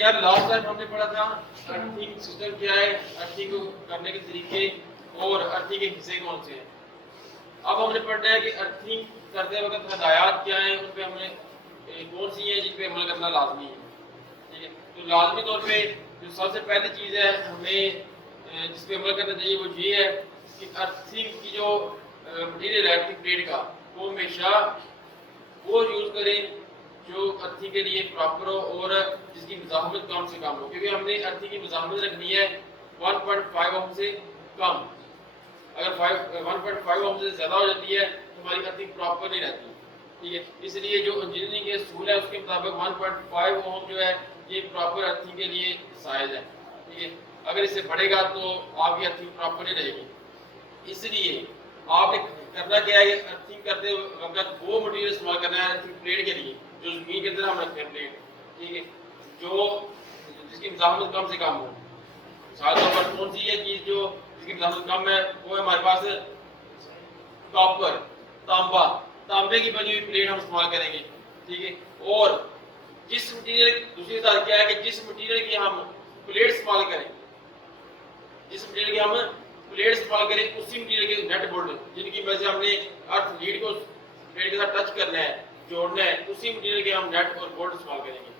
यार last time हमने पढ़ा था अर्थिंग सिस्टम क्या है, अर्थिंग करने के तरीके और अर्थिंग के हिस्से कौन से हैं। अब हमने पढ़ना है कि अर्थिंग करते वक्त हदायत क्या है, उन पे हमने कौन सी है जिन पे अमल करना लाजमी है। ठीक है, तो लाजमी तौर पे जो सबसे पहली चीज़ है हमें जिस पे अमल करना चाहिए वो ये है कि अर्थिंग की जो मटीरियल है अर्थिंग प्लेट का वो हमेशा वो यूज़ करें जो अर्थिंग के लिए प्रॉपर हो और जिसकी मज़ाहमत कम से कम हो, क्योंकि हमने अर्थिंग की मज़ाहमत रखनी है 1.5 ओम से कम। अगर 1.5 ओम से ज़्यादा हो जाती है तो हमारी अर्थिंग प्रॉपर नहीं रहती। ठीक है, इसलिए जो इंजीनियरिंग के असूल है उसके मुताबिक 1.5 ओम जो है ये प्रॉपर अर्थिंग के लिए साइज है। ठीक है, अगर इससे बढ़ेगा तो आपकी अर्थिंग प्रॉपर नहीं रहेगी। इसलिए आपने करना क्या है, अर्थिंग करते वक्त वो मटेरियल इस्तेमाल करना है अर्थिंग प्लेट के लिए जो जमीन के अंदर हम रखते हैं प्लेट। ठीक है, जो जिसकी मज़ाहमत कम से कम हो। मिसाल तौर पर कौन सी है चीज़ जो जिसकी मज़ाहमत कम है, वो है हमारे पास कॉपर, तांबा, तांबे की बनी हुई प्लेट हम इस्तेमाल करेंगे। ठीक है, और जिस मटीरियल दूसरी बात क्या है कि जिस मटीरियल की हम प्लेट इस्तेमाल करें, जिस मटीरियल की हम प्लेट इस्तेमाल करें उसी मटीरियल के नेट बोल्ट जिनकी वजह से हमने अर्थ लीड को प्लेट के साथ टच करना है, जोड़ना है, उसी मटीरियल के हम नेट और बोल्ट इस्तेमाल करेंगे।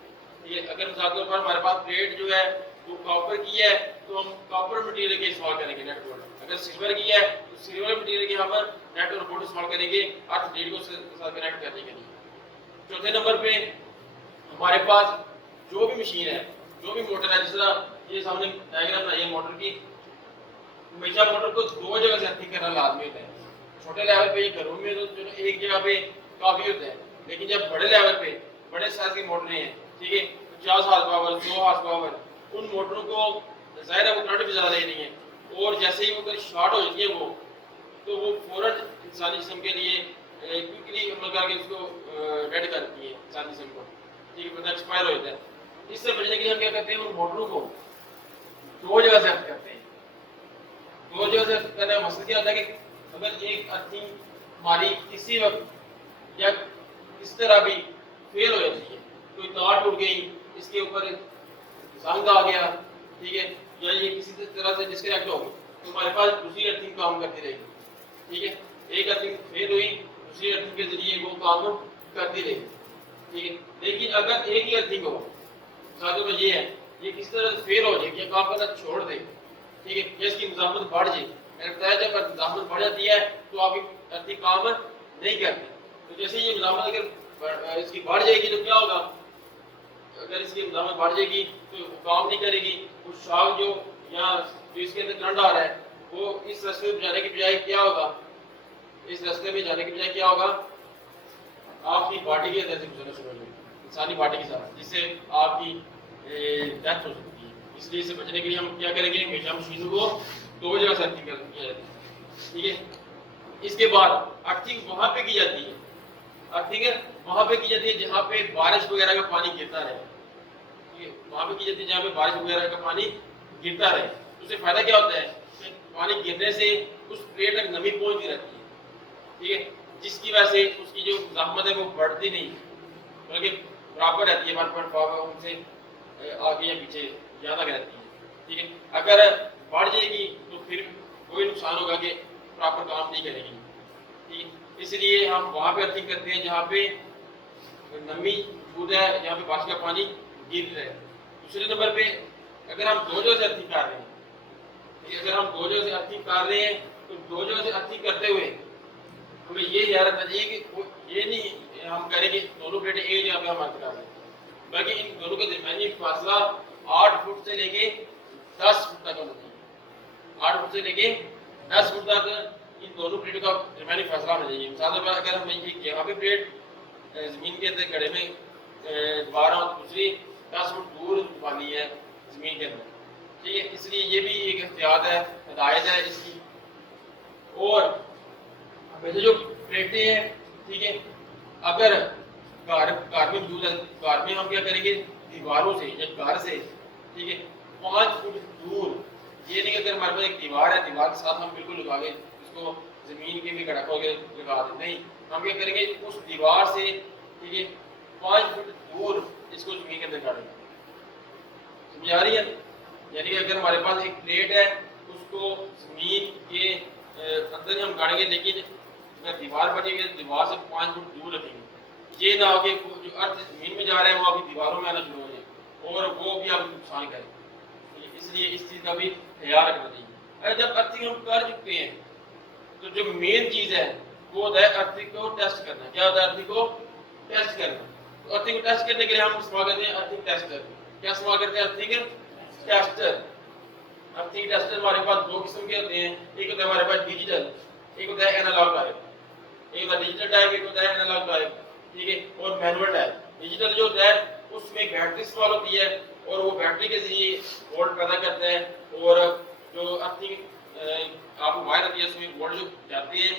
ठीक है, अगर मिसाल तौर पर हमारे पास प्लेट जो है वो कॉपर की है तो हम कॉपर मटीरियल के इस्तेमाल करेंगे नेट बोल्ट। अगर सिल्वर की है तो सिल्वर मटीरियल के हम नेट और बोल्ट इस्तेमाल करेंगे अर्थ लीड को साथ कनेक्ट करने के लिए। चौथे नंबर पे हमारे पास जो भी मशीन है, जो भी मोटर है, जिस तरह ये सामने डायग्राम बनाई है मोटर की, हमेशा मोटर को दो जगह से अर्थिंग करना लाजमी होता है। छोटे लेवल पे घरों में तो चलो एक जगह पे काफी होता है, लेकिन जब बड़े लेवल पे बड़े साइज की मोटरें हैं, ठीक है, 50 हार्स पावर, 100 हार्स पावर, उन मोटरों को जाहिर है वो करंट भी ज्यादा ले रही है और जैसे ही वो अगर शॉर्ट हो जाती है वो तो वो फौरन इंसानी जिस्म के लिए क्विकली अमल करके उसको डेड करती है इंसानी जिस्म को। ठीक है, मतलब एक्सपायर हो जाता है। इससे बचने के लिए हम क्या करते हैं, उन मोटरों को दो जगह से अर्थ करते हैं। दो जगह से करने का मकसद क्या होता है कि अगर एक अर्थिंग हमारी किसी वक्त या किस तरह भी फेल हो जाती है, कोई तार टूट गई, इसके ऊपर जंग आ गया, ठीक है, या ये किसी तरह से डिस्कनेक्ट हो गई, तो हमारे पास दूसरी अर्थिंग काम करती रहेगी। ठीक है, एक अर्थिंग फेल हुई, दूसरी अर्थिंग के जरिए वो काम करती रहेगी। ठीक है, लेकिन अगर एक ही अर्थिंग हो, साथियों में ये है, ये किसी तरह से फेल हो जाए या काम करना छोड़ दे, ठीक है, या इसकी मज़ाहमत बढ़ जाए, मैंने बताया जब मज़ाहमत बढ़ जाती है तो आपकी अर्थिंग काम नहीं करती। तो जैसे ये मज़ाहमत अगर इसकी बढ़ जाएगी तो क्या होगा, अगर इसकी मज़ाहमत बढ़ जाएगी तो काम नहीं करेगी, उस शाख जो यहाँ जो इसके अंदर करंट आ रहा है वो इस रास्ते में जाने की बजाय क्या होगा, इस रास्ते में जाने की बजाय क्या होगा, आपकी बॉडी के अंदर से गुजरना शुरू हो जाएगी, इंसानी बॉडी के साथ, जिससे आपकी डेथ हो सकती है। इसलिए इसे बचने के लिए हम क्या करेंगे, हमेशा मशीनों को दो जगह से अर्थिंग किया जाता है। ठीक है, इसके बाद अर्थिंग वहां पे की जाती है, अर्थिंग वहां पे की जाती है जहाँ पे बारिश वगैरह का पानी गिरता रहे। ठीक है, वहां पे की जाती है जहाँ पे बारिश वगैरह का पानी गिरता रहे। उससे फायदा क्या होता है कि पानी गिरने से उस प्लेट तक नमी पहुंचती रहती है। ठीक है, जिसकी वजह से उसकी जो ज़हमत है वो बढ़ती नहीं बल्कि बराबर रहती है, 1.5 से आगे या पीछे ज़्यादा रहती है। ठीक है, अगर बढ़ जाएगी तो फिर कोई नुकसान होगा कि प्रॉपर काम नहीं करेगी। ठीक है, इसलिए हम वहाँ पे अर्थिंग करते हैं जहाँ पे नमी मौजूद है, जहाँ पे बारिश का पानी गिर रहा है। दूसरे नंबर पे अगर हम दो जगह से अर्थिंग कर रहे हैं, अगर हम दो जगह से अर्थिंग कर रहे हैं तो दो जगह से अर्थिंग करते हुए हमें ये याद रखना चाहिए कि ये नहीं हम करेंगे दोनों प्लेटें एक जगह पे हम अर्थ कर रहे हैं, बल्कि इन दोनों के दरमियानी फासला 8 फुट से लेके 10 फुट तक होना चाहिए। 8 फुट से लेके 10 फुट तक इन दोनों प्लेटों का दरमियानी फासला होना चाहिए। मिसाल तौर पर अगर हम एक यहाँ पे प्लेट जमीन के अंदर गड्ढे में दबा रहा हूँ, दूसरी 10 फुट दूर दबानी है जमीन के अंदर। ठीक है, इसलिए ये भी एक एहतियात है, हिदायत है इसकी। और वैसे जो प्लेटें हैं, ठीक है, अगर घर में मौजूद है, घर में हम क्या करेंगे, दीवारों से या घर से, ठीक है, 5 फुट दूर, ये नहीं कि अगर हमारे पास एक दीवार है, दीवार के साथ हम बिल्कुल लगा के इसको जमीन के भी गड्ढा खोल के लगा दें, नहीं, हम क्या करेंगे उस दीवार से, ठीक है, 5 फुट दूर इसको जमीन के अंदर गाड़ेंगे। समझ आ रही है? यानी कि अगर हमारे पास एक प्लेट है, उसको जमीन के अंदर ही हम गाड़ेंगे, लेकिन अगर दीवार बनेगी तो दीवार से 5 फुट दूर रखेंगे। ये ना हो कि जो अर्थ जमीन में जा रहा है वो अभी दीवारों में आना शुरू हो जाए और वो भी आपको नुकसान करे। इसलिए इस चीज़ का भी ख्याल रखना चाहिए। अगर जब अर्थिंग हम कर चुके हैं तो जो मेन चीज़ है वो होता है अर्थिंग को टेस्ट करना। क्या होता है? अर्थिंग को टेस्ट करना। तो अर्थिंग को टेस्ट करने के लिए हम इस्तेमाल करते हैं अर्थिंग टेस्टर। क्या इस्तेमाल करते हैं? Earthing tester. अर्थिंग टेस्टर हमारे पास दो किस्म के होते हैं। एक होता है हमारे पास डिजिटल, एक होता है एनालॉग टाइप। एक होता है डिजिटल टाइप, एक होता है एनालॉग टाइप, ठीक है, और मैनुअल टाइप। डिजिटल जो होता है उसमें बैटरी इस्तेमाल होती है और वो बैटरी के जरिए वोल्ट पैदा करता है, और जो अर्थिंग आपको वायर होती है उसमें वोल्ट जो जाते हैं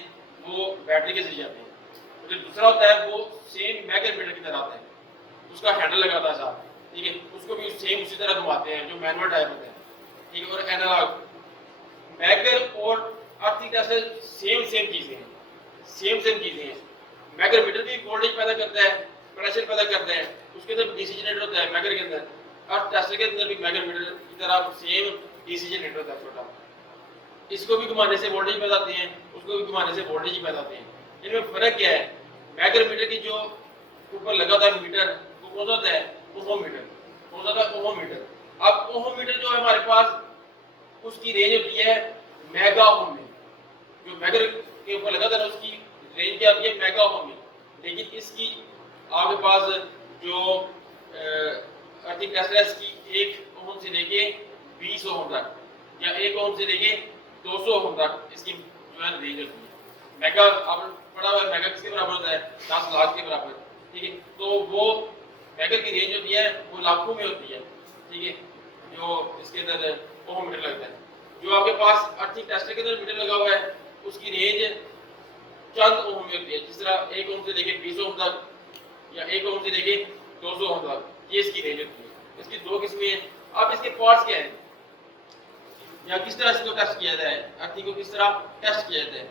वो बैटरी के जरिए जाते हैं। जो दूसरा होता है वो सेम मैग्नेटोमीटर की तरह आता है, उसका हैंडल लगाता है साथ, ठीक है, उसको भी सेम उसी तरह घुमाते हैं जो मैनुअल टाइप होता है, ठीक है। और एनालॉग मैगर और अर्थिंग टेस्टर सेम चीजें हैं, सेम चीजें हैं। मैग्नेटोमीटर भी वोल्टेज पैदा करता है, प्रेशर पैदा करता है, उसके अंदर डीसी जनरेटर होता है मैगर के अंदर। अर्थ टेस्टर के अंदर भी मैग्नेटोमीटर की तरह सेम डीसी जनरेटर होता है छोटा। इसको भी घुमाने से वोल्टेज पैदा होते हैं, उसको भी घुमाने से वोल्टेज पैदा होते हैं। इनमें फर्क क्या है? मैग्नेटोमीटर की जो ऊपर लगा होता है मीटर वो कौन सा होता है? ओहोमीटर। कौन सा होता है? ओहोमीटर। अब ओहोमीटर जो है हमारे पास उसकी रेंज होती है मेगा ओम में। जो मैगर के ऊपर लगा था ना उसकी रेंज क्या होती है? मेगा ओम में। लेकिन इसकी आपके पास जो अर्थिंग टेस्टर है इसकी 1 ओम से लेके 20 ओम तक या 1 ओम से लेके 200 ओम तक इसकी जो है रेंज होती है। मेगा आपने पढ़ा हुआ है, मेगा किसके बराबर होता है? 10 लाख के बराबर, ठीक है। तो वो मेगा की रेंज होती है वो लाखों में होती है, ठीक है, जो इसके अंदर ओम मीटर लगता है। जो आपके पास अर्थिंग टेस्टर के अंदर मीटर लगा हुआ है उसकी रेंज चंद ओम में होती है। जिस तरह 1 ओम से लेके 20 ओम तक या 1 ओम से लेके 200 ओम तक, ये इसकी रेंज होती है। इसकी दो किस्में हैं। अब इसके पार्ट्स क्या हैं या किस तरह इसको टेस्ट किया जाता है, अर्थिंग को किस तरह टेस्ट किया जाता है,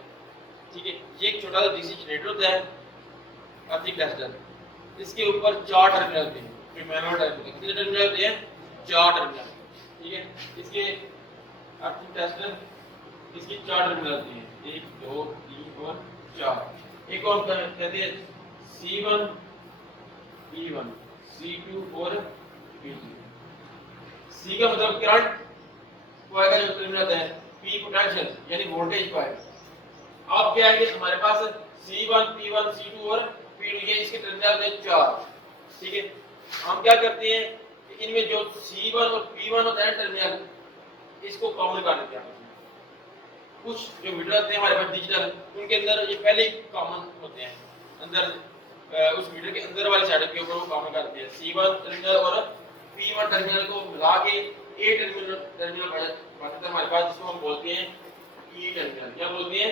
ठीक है। ये एक छोटा सा डीसी जनरेटर होता है अर्थिंग टेस्टर। इसके ऊपर 4 टर्मिनल होते हैं, जो मैनुअल टाइप होते हैं। कितने टर्मिनल होते हैं? 4 टर्मिनल, ठीक है। इसके अर्थिंग टेस्टर इसकी 4 टर्मिनल होती हैं, 1 2 3 और 4। एक और कहते हैं C1 P1 C2 और P2। C का मतलब करंट कॉइल का जो टर्मिनल होता है, P पोटेंशियल यानी वोल्टेज कॉइल। अब क्या है कि हमारे पास C1 P1 C2 और P2 ये इसके टर्मिनल होते हैं 4, ठीक है। हम क्या करते हैं कि इनमें जो C1 और P1 होता है टर्मिनल, इसको कॉमन कर देते हैं। कुछ जो मीटर होते हैं हमारे पास डिजिटल, उनके अंदर ये पहले ही कॉमन होते हैं अंदर, उस मीटर के अंदर वाली साइड के ऊपर वो कॉमन करते हैं। C1 टर्मिनल और P1 टर्मिनल को मिला के ए टर्मिनल बचता है हमारे पास, जिसको हम बोलते हैं ई टर्मिनल। क्या बोलते हैं?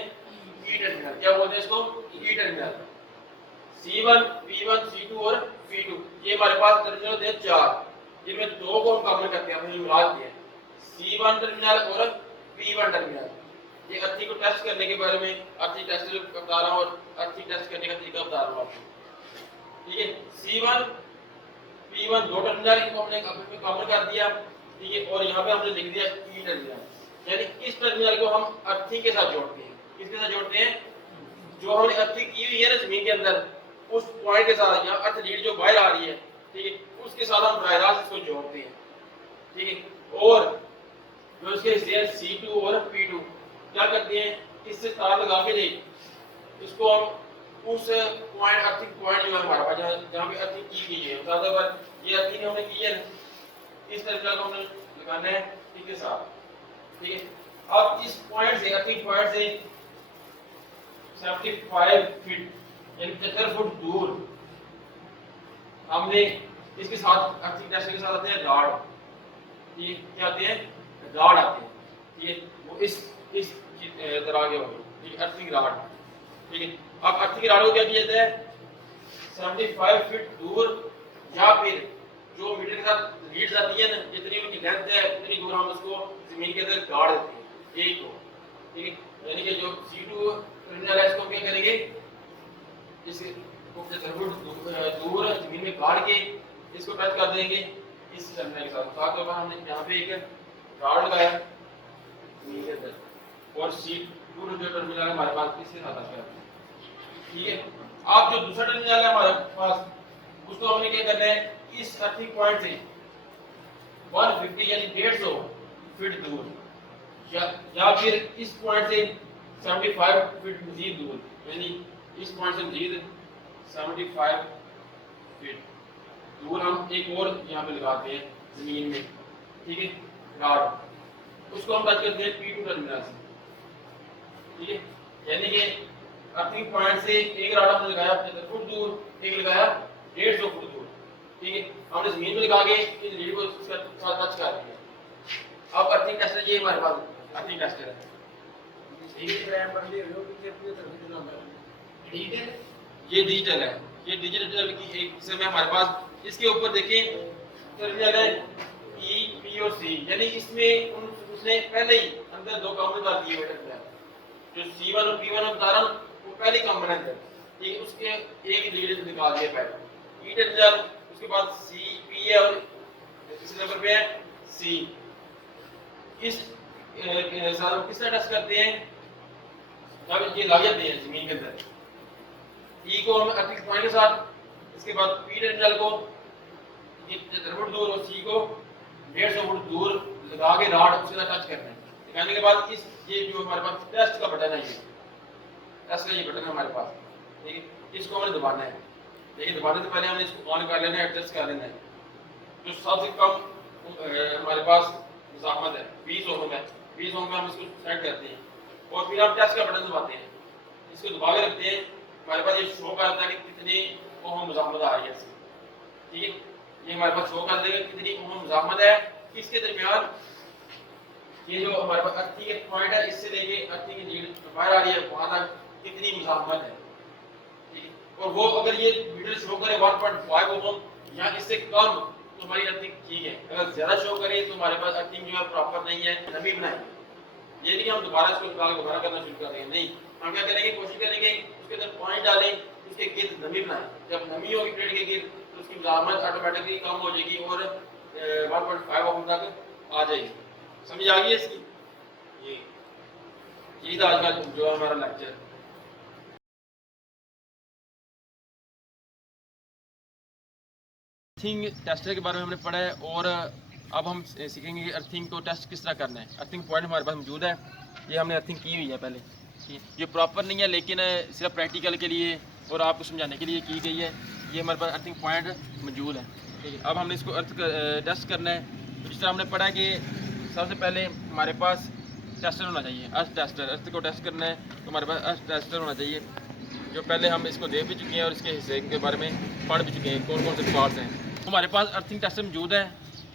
E terminal. क्या बोलते हैं इसको? E terminal. C1 P1 C2 और P2 ये हमारे पास टर्मिनल होते हैं 4, जिनमें 2 को हम कॉमन करते हैं, अपने मिला देते हैं, C1 टर्मिनल और P1 टर्मिनल। ये अर्थिंग को टेस्ट करने के बारे में अर्थिंग टेस्ट बता रहा हूँ और अर्थिंग टेस्ट करने का तरीका बता रहा हूँ आपको, ठीक है। C1 P1 दो टर्मिनल इनको हमने आपस में कॉमन कर दिया, ठीक है, और यहाँ पे हमने लिख दिया ई टर्मिनल। यानी इस टर्मिनल को हम अर्थिंग के साथ जोड़ते हैं। किसके साथ जोड़ते हैं? जो हमने अर्थिंग की हुई है ना जमीन के अंदर, उस पॉइंट के साथ, यहाँ अर्थ लीड जो बाहर आ रही है, ठीक है, उसके साथ हम बराह रास्त इसको जोड़ते हैं, ठीक है। और जो इसके हिस्से हैं C2 और P2 क्या करते हैं? इससे तार लगा के इसको हम उस पॉइंट अर्थिंग पॉइंट जो है हमारे पास जहाँ पे अर्थिंग की गई है, उदाहरण पर ये अर्थिंग हमने की है, इस टर्मिनल को हमने लगाना है ठीक के साथ, ठीक है। अब इस पॉइंट से अर्थिंग पॉइंट से 75 फीट यानी 75 फुट दूर हमने इसके साथ अर्थिंग टेस्टर के साथ आते हैं रॉड, ये क्या आते हैं? रॉड आते हैं, ये वो इस तरह के होंगे, ठीक है, अर्थिंग रॉड, ठीक है। अब अर्थिंग रॉड को क्या किया जाता है? 75 फीट दूर या फिर जो मीटर के साथ लीड जाती है ना, जितनी उनकी लेंथ है उतनी दूर हम उसको जमीन के अंदर गाड़ देते हैं, एक को, ठीक है। यानी कि जो C2 टर्मिनल है इसको हम क्या करेंगे? इसे दूर जमीन में गाड़ के इसको टच कर देंगे, इस टर्मिनल के साथ साथ होगा हमने यहाँ पे एक रॉड लगाया जमीन के अंदर और C2 जो टर्मिनल है हमारे पास इसके साथ आता है। ठीक है, अब जो दूसरा टर्मिनल है हमारे पास उसको हमने क्या करना है, इस अर्थिंग पॉइंट से 150 यानी 150 फीट दूर या फिर इस पॉइंट से 75 फीट मजीद दूर, यानी इस पॉइंट से मजीद 75 फीट दूर हम एक और यहाँ पे लगाते हैं जमीन में। ठीक है, रॉड उसको हम टच करते हैं P2 टर्मिनल से। ठीक है, यानी कि अर्थिंग पॉइंट से एक रॉड हमने लगाया 75 फुट दूर, एक लगाया 150 फुट दूर। ठीक है, हमने जमीन में लगा के इस लीड को साथ टच कर दिया। अब अर्थिंग टेस्टर ये हमारे पास अर्थिंग टेस्टर है। ठीक है, ये डिजिटल है, ये डिजिटल की एक किस्म है हमारे पास। इसके ऊपर देखें टर्मिनल है E, P और C, यानी इसमें उसने पहले ही अंदर दो कॉमन डाल दिए हुए हैं। जो C1 और P1 में बता रहा हूं वो पहले कॉमन है। ठीक है, उसके एक लीड निकाल दिया पहले E टर्मिनल, उसके बाद C, P है और इस नंबर पे है C। इस साथ हम किस तरह टेस्ट करते हैं, जब ये लग जाते हैं जमीन के अंदर E को हम अर्थिंग पॉइंट के साथ, इसके बाद P टर्मिनल को 70 फुट दूर और C को 150 फुट दूर लगा के रॉड उसके साथ टच करना है। लगाने के बाद इस ये जो हमारे पास टेस्ट का बटन है, ये टेस्ट का ये बटन है हमारे पास। ठीक है, इसको हमें दबाना है। लेकिन दबाने से पहले हमने इसको ऑन कर लेना है, एडजस्ट कर लेना है। जो सबसे कम हमारे पास मुज़ाहमत है 20 ओम है, 20 ओम में हम इसको सेट करते हैं और फिर हम टेस्ट का बटन दबाते हैं। इसको दबा के रखते हैं, हमारे पास ये शो करता है कि कितनी ओम मुज़ाहमत आ रही है। ठीक है, ये हमारे पास शो कर देगा कितनी ओम मुज़ाहमत है। इसके दरमियान ये जो हमारे पास अर्थिंग एक पॉइंट है, इससे लेके अर्थिंग की लीड बाहर आ रही है वहां तक कितनी मुज़ाहमत है। ठीक है, और वो अगर ये मीटर शो करे 1.5 ओम या इससे कम तो हमारी अर्थिंग ठीक है। अगर ज्यादा शो करे तो हमारे पास अर्थिंग जो है प्रॉपर नहीं है, नमी बनाएंगे। ये नहीं कि हम दोबारा इसको दोबारा करना शुरू कर देंगे, नहीं, हम क्या करेंगे, कोशिश करेंगे उसके अंदर पॉइंट डालें, उसके गिर्द नमी बनाएं। जब नमी होगी प्लेट के गिर्द तो उसकी मुज़ाहमत ऑटोमेटिकली कम हो जाएगी और 1.5 ओम तक आ जाएगी। समझ आ गई इसकी? ये था आज का जो हमारा लेक्चर। अर्थिंग टेस्टर के बारे में हमने पढ़ा है और अब हम सीखेंगे कि अर्थिंग को टेस्ट किस तरह करना है। अर्थिंग पॉइंट हमारे पास मौजूद है, ये हमने अर्थिंग की हुई है पहले। ये प्रॉपर नहीं है लेकिन सिर्फ प्रैक्टिकल के लिए और आपको समझाने के लिए की गई है। ये हमारे पास अर्थिंग पॉइंट मौजूद है। ठीक है, अब हमने इसको टेस्ट करना है। तो जिस तरह हमने पढ़ा कि सबसे पहले हमारे पास टेस्टर होना चाहिए, अर्थ टेस्टर। अर्थ को टेस्ट करना है तो हमारे पास अर्थ टेस्टर होना चाहिए, जो पहले हम इसको देख भी चुके हैं और इसके हिस्से के बारे में पढ़ भी चुके हैं, कौन कौन से पार्ट्स हैं। हमारे पास अर्थिंग टेस्टर मौजूद है,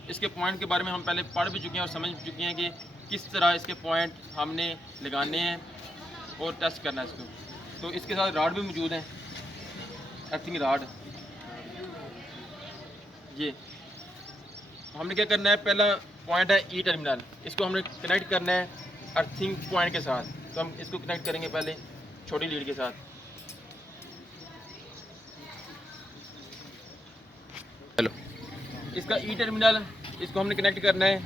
इसके पॉइंट के बारे में हम पहले पढ़ भी चुके हैं और समझ भी चुके हैं कि किस तरह इसके पॉइंट हमने लगाने हैं और टेस्ट करना है इसको। तो इसके साथ रॉड भी मौजूद है, अर्थिंग रॉड। ये हमने क्या करना है, पहला पॉइंट है ई टर्मिनल, इसको हमने कनेक्ट करना है अर्थिंग पॉइंट के साथ। तो हम इसको कनेक्ट करेंगे पहले छोटी लीड के साथ। हेलो, इसका ई टर्मिनल इसको हमने कनेक्ट करना है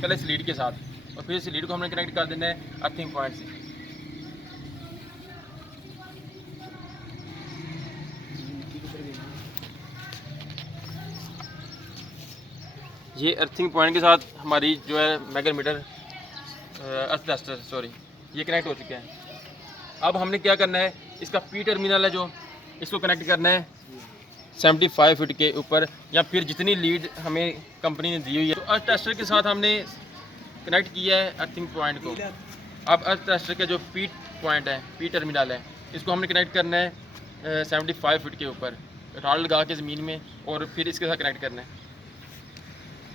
पहले इस लीड के साथ और फिर इस लीड को हमने कनेक्ट कर देना है अर्थिंग पॉइंट से। ये अर्थिंग पॉइंट के साथ हमारी जो है मैग्नेटोमीटर अर्थ टेस्टर सॉरी ये कनेक्ट हो चुका है। अब हमने क्या करना है, इसका पी टर्मिनल है जो इसको कनेक्ट करना है 75 फीट के ऊपर या फिर जितनी लीड हमें कंपनी ने दी हुई है। तो अर्थ टेस्टर के साथ हमने कनेक्ट किया है अर्थिंग पॉइंट को। अब अर्थ टेस्टर का जो पी पॉइंट है, पी टर्मिनल है, इसको हमने कनेक्ट करना है 75 फीट के ऊपर रॉड लगा के ज़मीन में और फिर इसके साथ कनेक्ट करना है।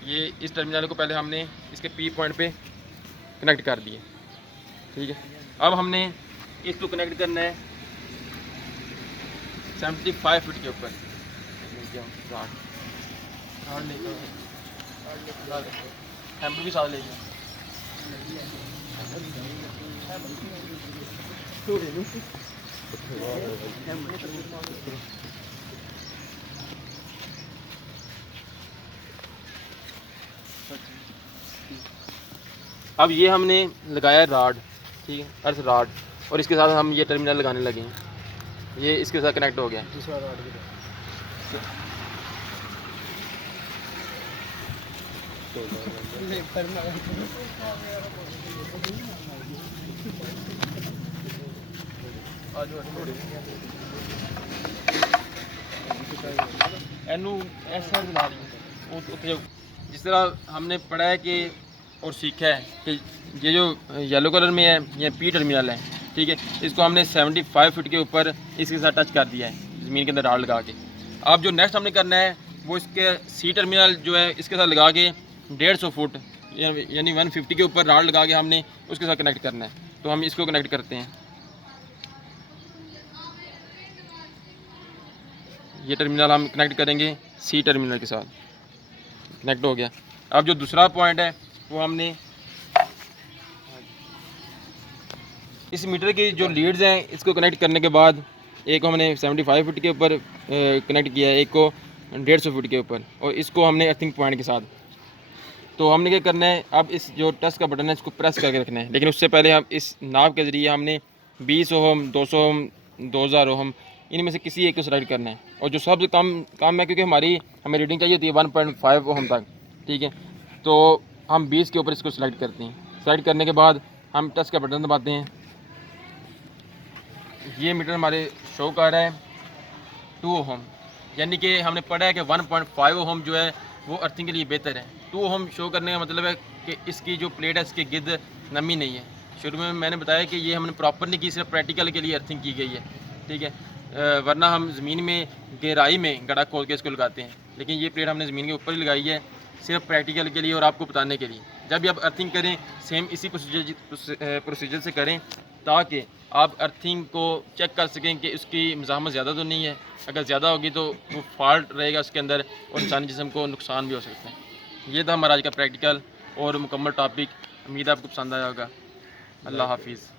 ये इस टर्मिनल को पहले हमने इसके पी पॉइंट पे कनेक्ट कर दिए। ठीक है, अब हमने इसको कनेक्ट करना है 75 फीट के ऊपर। रॉड लेके हैमर भी साथ ले जाओ। अब ये हमने लगाया राड, ठीक है, अर्थ राड, और इसके साथ हम ये टर्मिनल लगाने लगे हैं। ये इसके साथ कनेक्ट हो गया। दूसरा राड भी जिस तरह हमने पढ़ा है कि और सीखा है कि ये जो येलो कलर में है ये पी टर्मिनल है, ठीक है, इसको हमने 75 फीट के ऊपर इसके साथ टच कर दिया है ज़मीन के अंदर राड लगा के। अब जो नेक्स्ट हमने करना है वो इसके सी टर्मिनल जो है इसके साथ लगा के 150 फुट यानी 150 के ऊपर राड लगा के हमने उसके साथ कनेक्ट करना है। तो हम इसको कनेक्ट करते हैं। ये टर्मिनल हम कनेक्ट करेंगे सी टर्मिनल के साथ, कनेक्ट हो गया। अब जो दूसरा पॉइंट है वो हमने इस मीटर की जो लीड्स हैं इसको कनेक्ट करने के बाद एक को हमने 75 फीट के ऊपर कनेक्ट किया है, एक को 150 फीट के ऊपर, और इसको हमने अर्थिंग पॉइंट के साथ। तो हमने क्या करना है, अब इस जो टच का बटन है इसको प्रेस करके रखना है, लेकिन उससे पहले हम इस नाप के ज़रिए हमने 20 ओम, 200 ओम, 2000 ओम इनमें से किसी एक को सेलेक्ट करना है। और जो सबसे कम है क्योंकि हमें रीडिंग चाहिए होती है 1.5 ओम तक, ठीक है, तो हम 20 के ऊपर इसको सेलेक्ट करते हैं। सेलेक्ट करने के बाद हम टच का बटन दबाते हैं। ये मीटर हमारे शो कर रहा है 2 ओम, यानी कि हमने पढ़ा है कि 1.5 ओम जो है वो अर्थिंग के लिए बेहतर है। 2 ओम शो करने का मतलब है कि इसकी जो प्लेट है इसके गिर्द नमी नहीं है। शुरू में मैंने बताया कि ये हमने प्रॉपर नहीं की, सिर्फ प्रैक्टिकल के लिए अर्थिंग की गई है, ठीक है, वरना हम ज़मीन में गहराई में गड्ढा खोल के इसको लगाते हैं, लेकिन ये प्लेट हमने ज़मीन के ऊपर ही लगाई है सिर्फ प्रैक्टिकल के लिए और आपको बताने के लिए। जब भी आप अर्थिंग करें सेम इसी प्रोसीजर से करें ताकि आप अर्थिंग को चेक कर सकें कि उसकी मज़ाहमत ज़्यादा तो नहीं है। अगर ज़्यादा होगी तो वो फॉल्ट रहेगा उसके अंदर और इंसानी जिस्म को नुकसान भी हो सकता है। ये था हमारा आज का प्रैक्टिकल और मुकम्मल टॉपिक। उम्मीद है आपको पसंद आया होगा। अल्लाह हाफिज़।